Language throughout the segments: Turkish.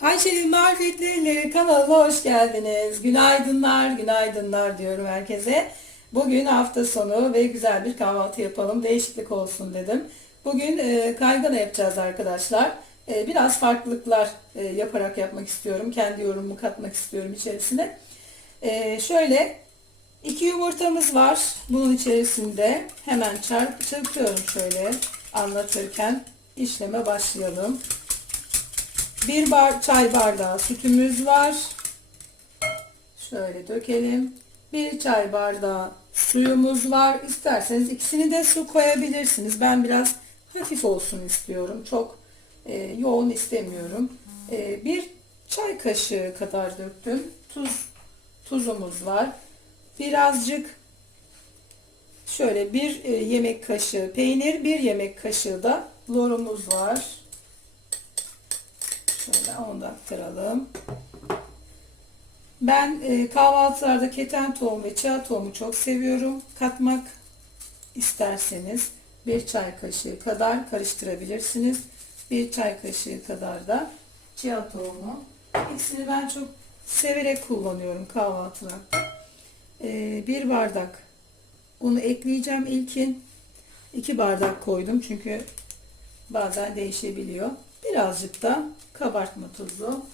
Ayşe'nin Marifetleri kanalına hoş geldiniz. Günaydınlar, günaydınlar diyorum herkese. Bugün hafta sonu ve güzel bir kahvaltı yapalım, değişiklik olsun dedim. Bugün e, kaygana yapacağız arkadaşlar. E, biraz farklılıklar e, yaparak yapmak istiyorum. Kendi yorumumu katmak istiyorum içerisine. E, şöyle iki yumurtamız var bunun içerisinde. Hemen çarp, çırpıyorum şöyle anlatırken. işleme başlayalım. Bir bar, çay bardağı sütümüz var. Şöyle dökelim. Bir çay bardağı suyumuz var. İsterseniz ikisini de su koyabilirsiniz. Ben biraz hafif olsun istiyorum. Çok e, yoğun istemiyorum. E, bir çay kaşığı kadar döktüm. Tuz tuzumuz var. Birazcık şöyle bir e, yemek kaşığı peynir, bir yemek kaşığı da lorumuz var. Şöyle onu da aktaralım. Ben e, kahvaltılarda keten tohum ve çağ tohumu çok seviyorum. Katmak isterseniz bir çay kaşığı kadar karıştırabilirsiniz. Bir çay kaşığı kadar da çiğ tohumu. İkisini ben çok severek kullanıyorum kahvaltıda. E, bir bardak unu ekleyeceğim ilkin. İki bardak koydum çünkü bazen değişebiliyor. Birazcık da kabartma tozu.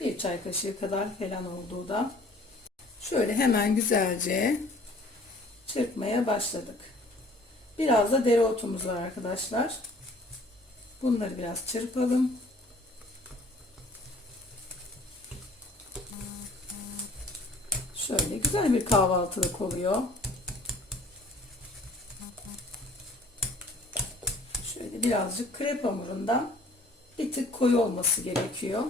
Bir çay kaşığı kadar falan olduğu da. Şöyle hemen güzelce çırpmaya başladık. Biraz da dereotumuz var arkadaşlar. Bunları biraz çırpalım. Şöyle güzel bir kahvaltılık oluyor. Şöyle birazcık krep hamurundan bir tık koyu olması gerekiyor.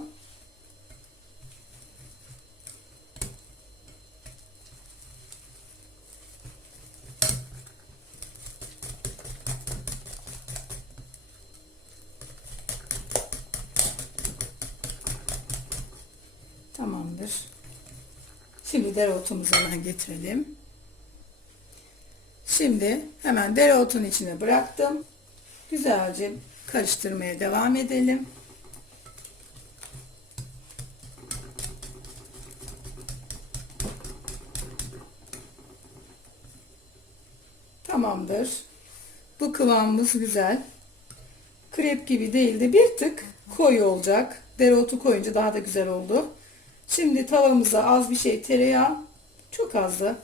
Tamamdır. Şimdi dereotumuzu hemen getirelim. Şimdi hemen dereotun içine bıraktım. Güzelce karıştırmaya devam edelim. Tamamdır. Bu kıvamımız güzel. Krep gibi değil de bir tık koyu olacak. Dereotu koyunca daha da güzel oldu. Şimdi tavamıza az bir şey tereyağı, çok az da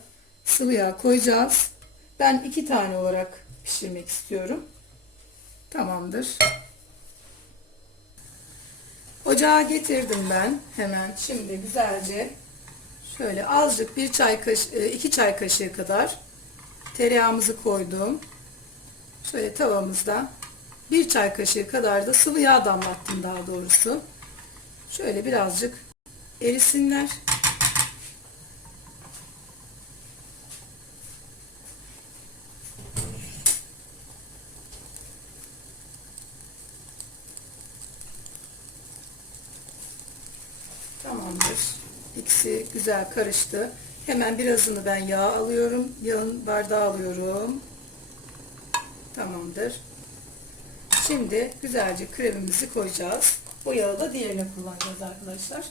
sıvı yağ koyacağız. Ben iki tane olarak pişirmek istiyorum. Tamamdır. Ocağa getirdim ben hemen. Şimdi güzelce şöyle azıcık bir çay kaşığı, iki çay kaşığı kadar tereyağımızı koydum. Şöyle tavamızda bir çay kaşığı kadar da sıvı yağ damlattım daha doğrusu. Şöyle birazcık erisinler. Tamamdır. İkisi güzel karıştı. Hemen birazını ben yağ alıyorum. Yağın bardağı alıyorum. Tamamdır. Şimdi güzelce kremimizi koyacağız. Bu yağı da diğerine kullanacağız arkadaşlar.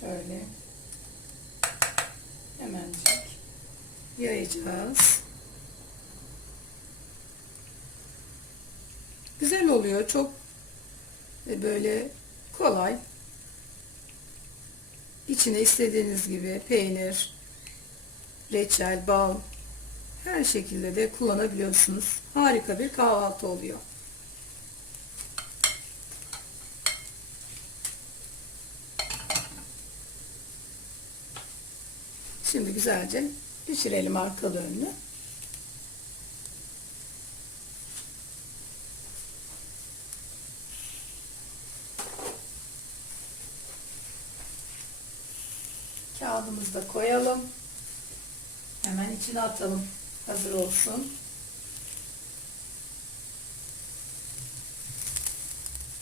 Şöyle hemencik yayacağız. Güzel oluyor. Çok e, böyle kolay. İçine istediğiniz gibi peynir, reçel, bal her şekilde de kullanabiliyorsunuz. Harika bir kahvaltı oluyor. Şimdi güzelce pişirelim arkalı önlü. Kağıdımızı da koyalım. Hemen içine atalım. Hazır olsun.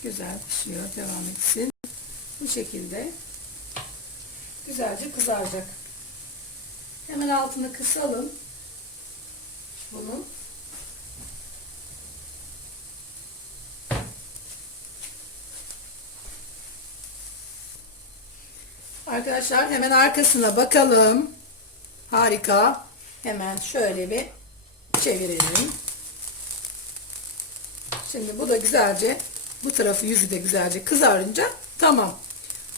Güzel pişiyor. Devam etsin. Bu şekilde güzelce kızaracak. Hemen altını kısalım. Bunun. Arkadaşlar hemen arkasına bakalım. Harika. Hemen şöyle bir çevirelim. Şimdi bu da güzelce bu tarafı yüzü de güzelce kızarınca tamam.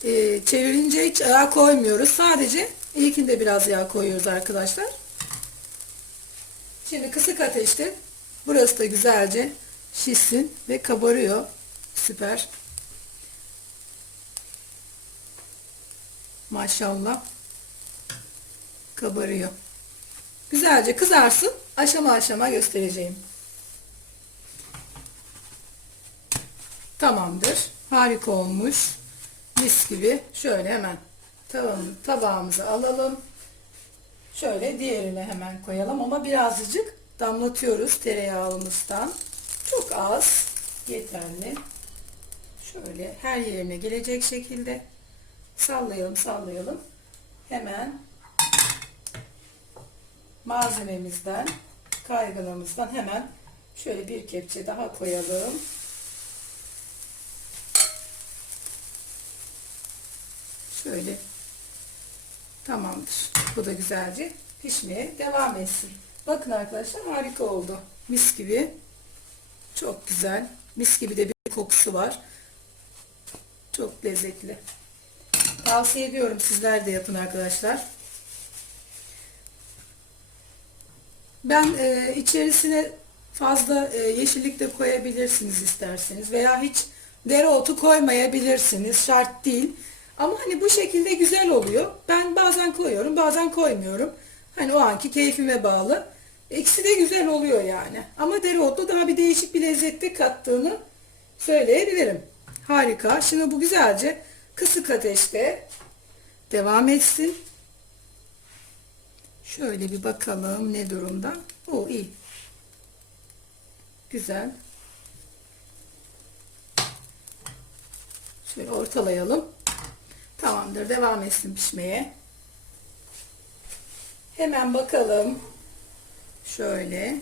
Ee, çevirince hiç yağ koymuyoruz. Sadece ilkinde biraz yağ koyuyoruz arkadaşlar. Şimdi kısık ateşte burası da güzelce şişsin ve kabarıyor. Süper. Maşallah. Kabarıyor. Güzelce kızarsın. Aşama aşama göstereceğim. Tamamdır. Harika olmuş. Mis gibi. Şöyle hemen tavanı, tabağımızı alalım. Şöyle diğerine hemen koyalım ama birazcık damlatıyoruz tereyağımızdan. Çok az. Yeterli. Şöyle her yerine gelecek şekilde sallayalım sallayalım. Hemen malzememizden kayganamızdan hemen şöyle bir kepçe daha koyalım. Şöyle tamamdır. Bu da güzelce pişmeye devam etsin. Bakın arkadaşlar harika oldu. Mis gibi. Çok güzel. Mis gibi de bir kokusu var. Çok lezzetli. Tavsiye ediyorum sizler de yapın arkadaşlar. Ben e, içerisine fazla e, yeşillik de koyabilirsiniz isterseniz veya hiç dereotu koymayabilirsiniz. Şart değil. Ama hani bu şekilde güzel oluyor. Ben bazen koyuyorum, bazen koymuyorum. Hani o anki keyfime bağlı. İkisi de güzel oluyor yani. Ama dereotlu daha bir değişik bir lezzette kattığını söyleyebilirim. Harika. Şimdi bu güzelce kısık ateşte devam etsin. Şöyle bir bakalım ne durumda. O iyi. Güzel. Şöyle ortalayalım. Tamamdır. Devam etsin pişmeye. Hemen bakalım. Şöyle.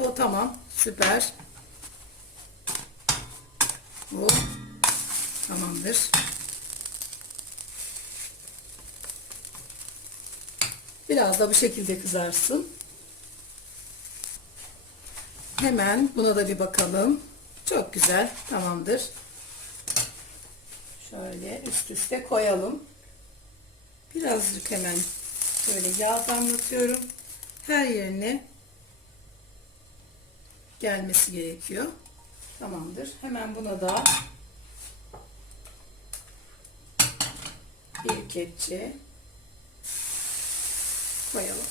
O tamam. Süper. Bu tamamdır. Biraz da bu şekilde kızarsın. Hemen buna da bir bakalım. Çok güzel. Tamamdır. Şöyle üst üste koyalım. Birazcık hemen böyle yağ damlatıyorum. Her yerine gelmesi gerekiyor. Tamamdır. Hemen buna da bir kepçe koyalım.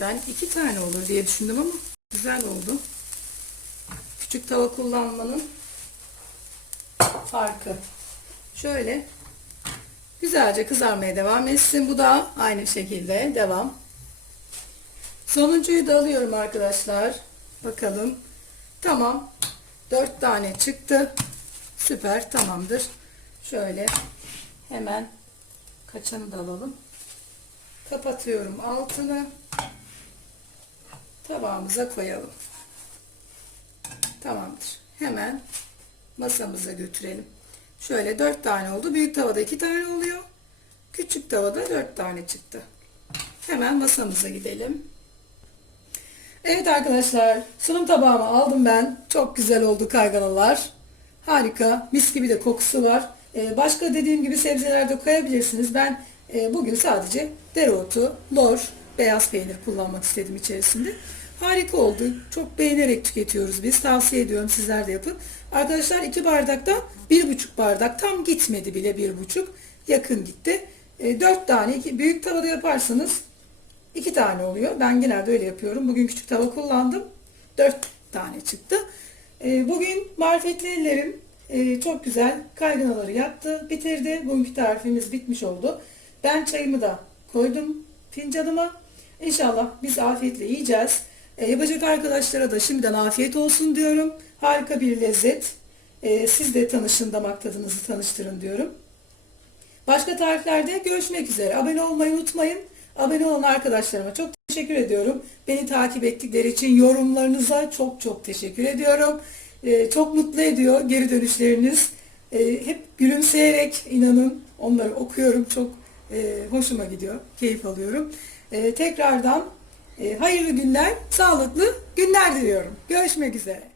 Ben iki tane olur diye düşündüm ama güzel oldu. Küçük tava kullanmanın farkı. Şöyle güzelce kızarmaya devam etsin. Bu da aynı şekilde devam. Sonuncuyu da alıyorum arkadaşlar. Bakalım. Tamam. Dört tane çıktı. Süper. Tamamdır. Şöyle hemen kaçanı da alalım. Kapatıyorum altını. Tabağımıza koyalım. Tamamdır. Hemen masamıza götürelim. Şöyle dört tane oldu. Büyük tavada iki tane oluyor. Küçük tavada dört tane çıktı. Hemen masamıza gidelim. Evet arkadaşlar sunum tabağımı aldım ben. Çok güzel oldu kayganalar. Harika. Mis gibi de kokusu var. Ee, başka dediğim gibi sebzeler de koyabilirsiniz. Ben e, bugün sadece dereotu, lor, beyaz peynir kullanmak istedim içerisinde. Harika oldu. Çok beğenerek tüketiyoruz biz. Tavsiye ediyorum sizler de yapın. Arkadaşlar iki bardakta bir buçuk bardak tam gitmedi bile bir buçuk. Yakın gitti. E, dört tane iki, büyük tavada yaparsanız iki tane oluyor. Ben genelde öyle yapıyorum. Bugün küçük tava kullandım. Dört tane çıktı. E, bugün marifetli ellerim e, çok güzel kayganaları yaptı. Bitirdi. Bugünkü tarifimiz bitmiş oldu. Ben çayımı da koydum fincanıma. İnşallah biz afiyetle yiyeceğiz. E, yapacak arkadaşlara da şimdiden afiyet olsun diyorum. Harika bir lezzet. E, siz de tanışın, damak tadınızı tanıştırın diyorum. Başka tariflerde görüşmek üzere. Abone olmayı unutmayın. Abone olan arkadaşlarıma çok teşekkür ediyorum. Beni takip ettikleri için yorumlarınıza çok çok teşekkür ediyorum. Ee, çok mutlu ediyor geri dönüşleriniz. Ee, hep gülümseyerek inanın onları okuyorum. Çok e, hoşuma gidiyor. Keyif alıyorum. Ee, tekrardan e, hayırlı günler, sağlıklı günler diliyorum. Görüşmek üzere.